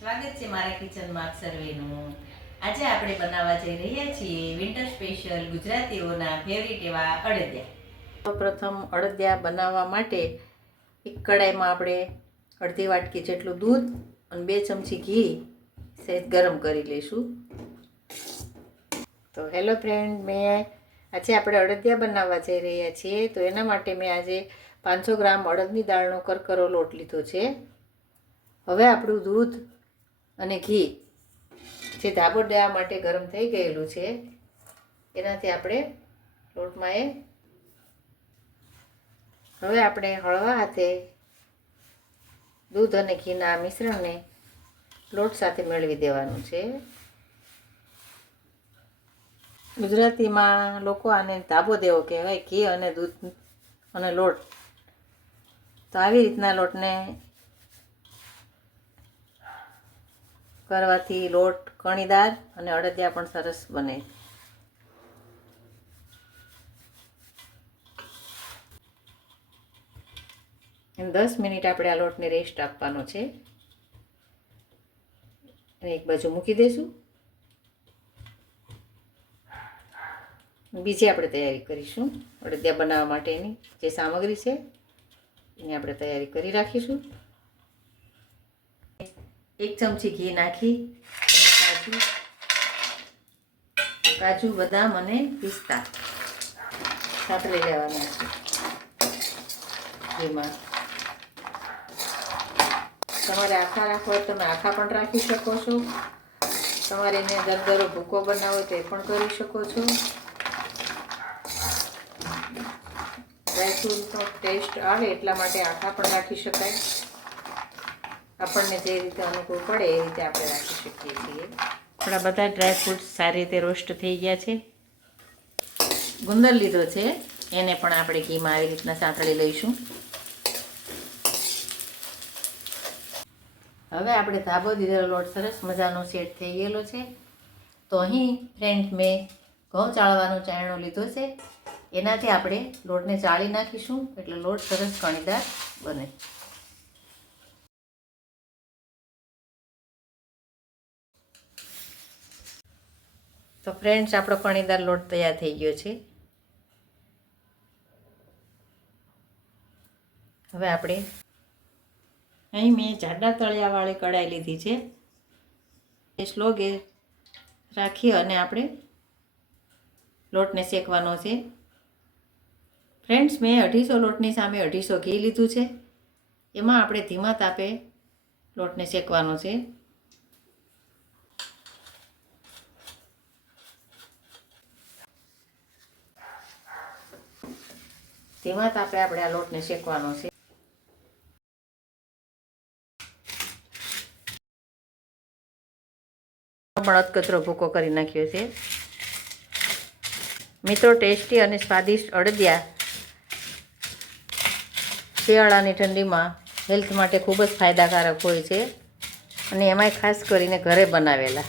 સ્વાગત છે મારા કિચનમાં આપ સર્વેનું। આજે આપણે બનાવવા જઈ રહ્યા છીએ વિન્ટર સ્પેશિયલ ગુજરાતીઓના ફેવરિટ એવા અડદિયા। પ્રથમ અડદિયા બનાવવા માટે એક કડાઈમાં આપણે અડધી વાટકી જેટલું દૂધ અને 2 ચમચી ઘી સહેજ ગરમ કરી લઈશું। તો હેલો ફ્રેન્ડ, આજે આપણે અડદિયા બનાવવા જઈ રહ્યા છીએ। તો એના માટે મેં આજે 500 ગ્રામ અડદની દાળનો કરકરો લોટ લીધો છે। હવે આપણું દૂધ અને ઘી જે ધાબો દેવા માટે ગરમ થઈ ગયેલું છે એનાથી આપણે લોટમાં હવે આપણે હળવા હાથે દૂધ અને ઘીના મિશ્રણને લોટ સાથે મેળવી દેવાનું છે। ગુજરાતીમાં લોકો આને ધાબો દેવો કહેવાય, ઘી અને દૂધ અને લોટ। તો આવી રીતના લોટને કરવાથી લોટ કણીદાર અને અડદિયા પણ સરસ બને। અને 10 મિનિટ આપણે આ લોટને રેસ્ટ આપવાનો છે અને એક બાજુ મૂકી દઈશું। બીજી આપણે તૈયારી કરીશું અડદિયા બનાવવા માટેની જે સામગ્રી છે એની આપણે તૈયારી કરી રાખીશું। 1 ચમચી ઘી નાખી કાજુ બદામ અને પિસ્તા સાતળી લેવાના છે ઘીમાં। તમારે આખા રાખવો હોય તમે આખા પણ રાખી શકો છો, તમારે એને દરદરો ભૂકો બનાવો તો એ પણ કરી શકો છો। ડ્રાયફ્રૂટનો ટેસ્ટ આવે એટલા માટે આખા પણ રાખી શકાય, આપણને જે રીતે અનુકૂળ પડે એ રીતે આપણે રાખી શકીએ છીએ। આપણા બધા ડ્રાયફ્રૂટ સારી રીતે રોસ્ટ થઈ ગયા છે। ગુંદર લીધો છે એને પણ આપણે ઘીમાં આવી રીતના સાંતળી લઈશું। હવે આપણે ધાબો દીધેલો લોટ સરસ મજાનો સેટ થઈ ગયેલો છે। તો અહીં ફ્રેન્ડ મેં ઘઉં ચાળવાનો ચાયણો લીધો છે, એનાથી આપણે લોટને ચાળી નાખીશું એટલે લોટ સરસ કણીદાર બને। તો ફ્રેન્ડ્સ, આપણો કણીદાર લોટ તૈયાર થઈ ગયો છે। હવે આપણે અહીં મેં જાડા તળિયાવાળી કડાઈ લીધી છે, એ સ્લો ગેસ રાખી અને આપણે લોટને શેકવાનો છે। ફ્રેન્ડ્સ, મેં 250 લોટની સામે 250 ઘી લીધું છે, એમાં આપણે ધીમા તાપે લોટને શેકવાનો છે। ધીમા તાપે આપણે આ લોટને શેકવાનો છે। પણ અધકચરો ભૂકો કરી નાખ્યો છે। મિત્રો, ટેસ્ટી અને સ્વાદિષ્ટ અડદિયા શિયાળાની ઠંડીમાં હેલ્થ માટે ખૂબ જ ફાયદાકારક હોય છે અને એમાંય ખાસ કરીને ઘરે બનાવેલા।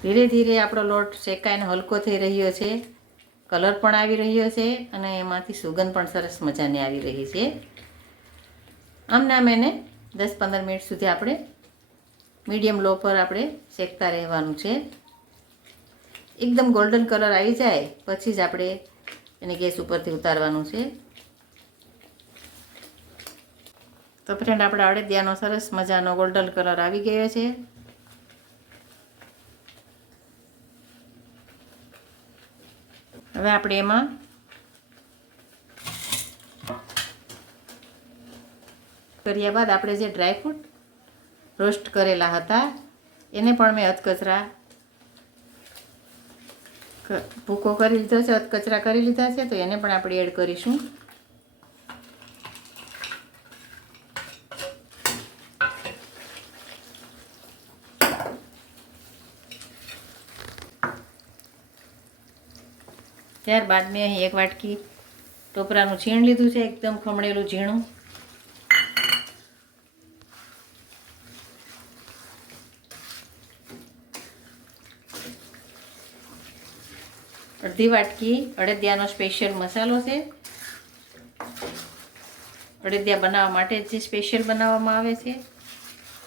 ધીરે ધીરે આપણો લોટ શેકાઈને હલકો થઈ રહ્યો છે, કલર પણ આવી રહ્યો છે અને એમાંથી સુગંધ પણ સરસ મજાની આવી રહી છે। આમને આમ એને 10-15 મિનિટ સુધી આપણે મીડિયમ લો પર આપણે શેકતા રહેવાનું છે। એકદમ ગોલ્ડન કલર આવી જાય પછી જ આપણે એને ગેસ ઉપરથી ઉતારવાનું છે। તો ફ્રેન્ડ, આપણા અડદિયાનો સરસ મજાનો ગોલ્ડન કલર આવી ગયો છે। હવે આપણે એમાં કર્યા બાદ આપણે જે ડ્રાયફ્રૂટ રોસ્ટ કરેલા હતા એને પણ મેં અધકચરા ભૂકો કરી લીધો છે, અધકચરા કરી લીધા છે, તો એને પણ આપણે એડ કરીશું। ત્યારબાદ મેં અહીં 1 વાટકી ટોપરાનું છીણ લીધું છે, એકદમ ખમણેલું ઝીણું। અડધી વાટકી અડદિયાનો સ્પેશિયલ મસાલો છે, અડદિયા બનાવવા માટે જે સ્પેશિયલ બનાવવામાં આવે છે।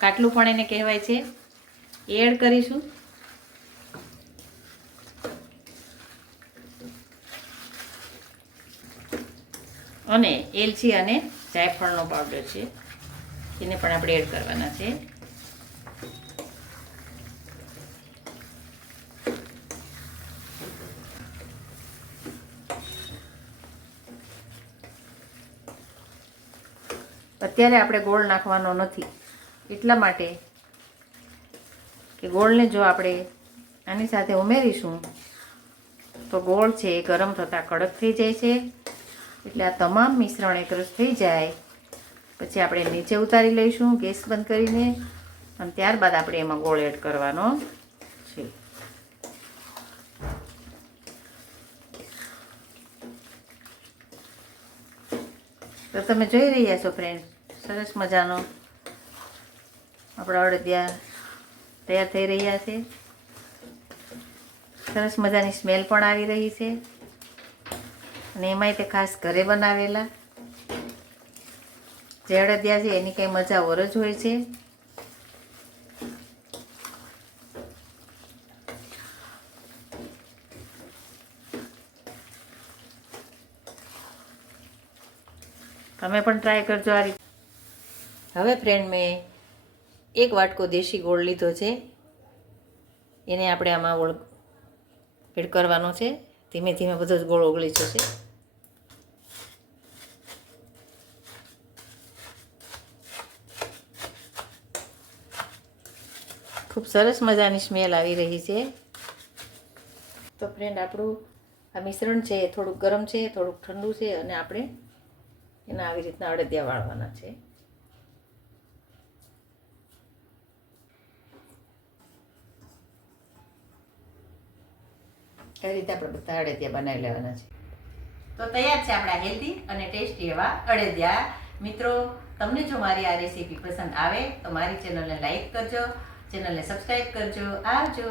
કાટલું પણ એને કહેવાય છે, એ એડ કરીશું. અને એલચી અને જાયફળનો પાવડર છે, એને પણ આપણે એડ કરવાના છે. અત્યારે આપણે ગોળ નાખવાનો નથી, એટલા માટે કે ગોળને જો આપણે આની સાથે ઉમેરીશું તો ગોળ છે એ ગરમ થતાં કડક થઈ જાય છે. એટલે આ તમામ મિશ્રણ એકરસ થઈ જાય પછી આપણે નીચે ઉતારી લઈશું ગેસ બંધ કરીને, અને ત્યારબાદ આપણે એમાં ગોળ એડ કરવાનો છે. તો તમે જોઈ રહ્યા છો ફ્રેન્ડ, સરસ મજાનો આપણા અડદિયા તૈયાર થઈ રહ્યા છે. સરસ મજાની સ્મેલ પણ આવી રહી છે, અને એમાંય તે ખાસ ઘરે બનાવેલા જે અડદિયા છે એની કંઈ મજા ઓર જ હોય છે. તમે પણ ટ્રાય કરજો આ રીતે. હવે ફ્રેન્ડ, મેં 1 વાટકો દેશી ગોળ લીધો છે, એને આપણે આમાં એડ કરવાનો છે. ધીમે ધીમે બધો જ ગોળ ઓગળી જશે. ખૂબ સરસ મજાની સ્મેલ આવી રહી છે. તો ફ્રેન્ડ, આપણું આ મિશ્રણ છે એ થોડુંક ગરમ છે, થોડુંક ઠંડુ છે, અને આપણે એના આવી રીતના અડદિયા વાળવાના છે. એ રીતે આપણે બધા અડદિયા બનાવી લેવાના છે. તો તૈયાર છે આપણા હેલ્ધી અને ટેસ્ટી એવા અડદિયા. મિત્રો, તમને જો મારી આ રેસીપી પસંદ આવે તો મારી ચેનલને લાઈક કરજો, ચેનલને સબસ્ક્રાઈબ કરજો. આવજો.